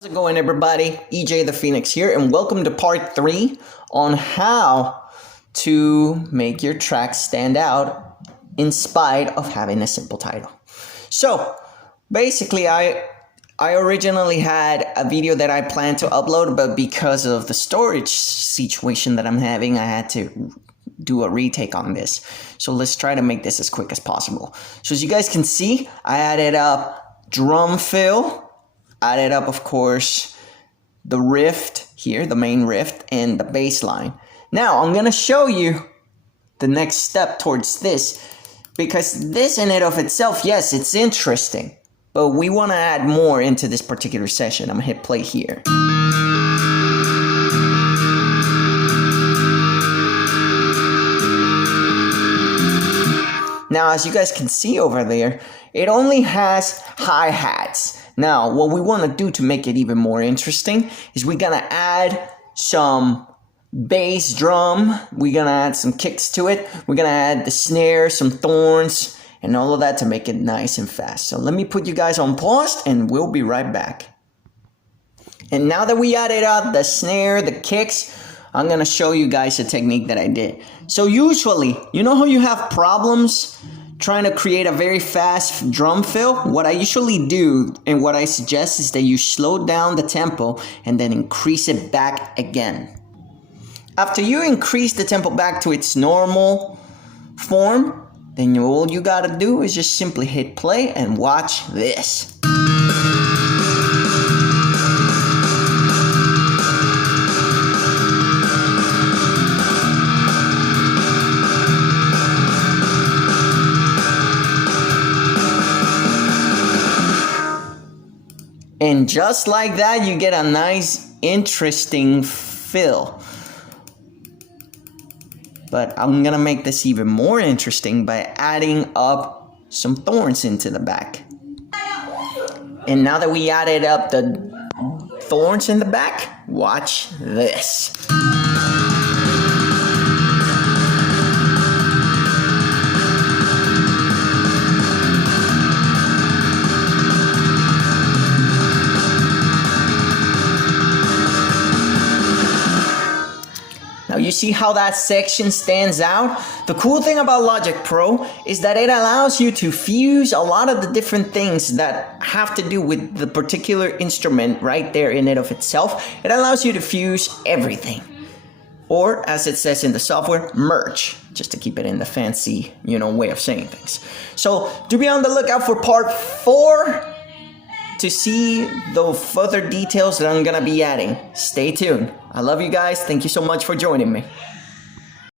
How's it going, everybody? EJ the Phoenix here, and welcome to part 3 on how to make your track stand out in spite of having a simple title. So basically I originally had a video that I planned to upload, but because of the storage situation that I'm having, I had to do a retake on this. So let's try to make this as quick as possible. So as you guys can see, I added up drum fill, added up, of course, the riff here, the main riff, and the bass line. Now, I'm going to show you the next step towards this, because this in and of itself, yes, it's interesting, but we want to add more into this particular session. I'm going to hit play here. Now, as you guys can see over there, it only has hi-hats. Now, what we want to do to make it even more interesting is we're going to add some bass drum. We're going to add some kicks to it. We're going to add the snare, some thorns, and all of that to make it nice and fast. So let me put you guys on pause and we'll be right back. And now that we added up the snare, the kicks, I'm going to show you guys a technique that I did. So usually, you know how you have problems trying to create a very fast drum fill? What I usually do and what I suggest is that you slow down the tempo and then increase it back again. After you increase the tempo back to its normal form, then all you gotta do is just simply hit play and watch this. And just like that, you get a nice, interesting fill. But I'm gonna make this even more interesting by adding up some thorns into the back. And now that we added up the thorns in the back, watch this. Now you see how that section stands out? The cool thing about Logic Pro is that it allows you to fuse a lot of the different things that have to do with the particular instrument right there in and of itself. It allows you to fuse everything. Or, as it says in the software, merge, just to keep it in the fancy, way of saying things. So, do be on the lookout for part 4 to see the further details that I'm gonna be adding. Stay tuned. I love you guys. Thank you so much for joining me.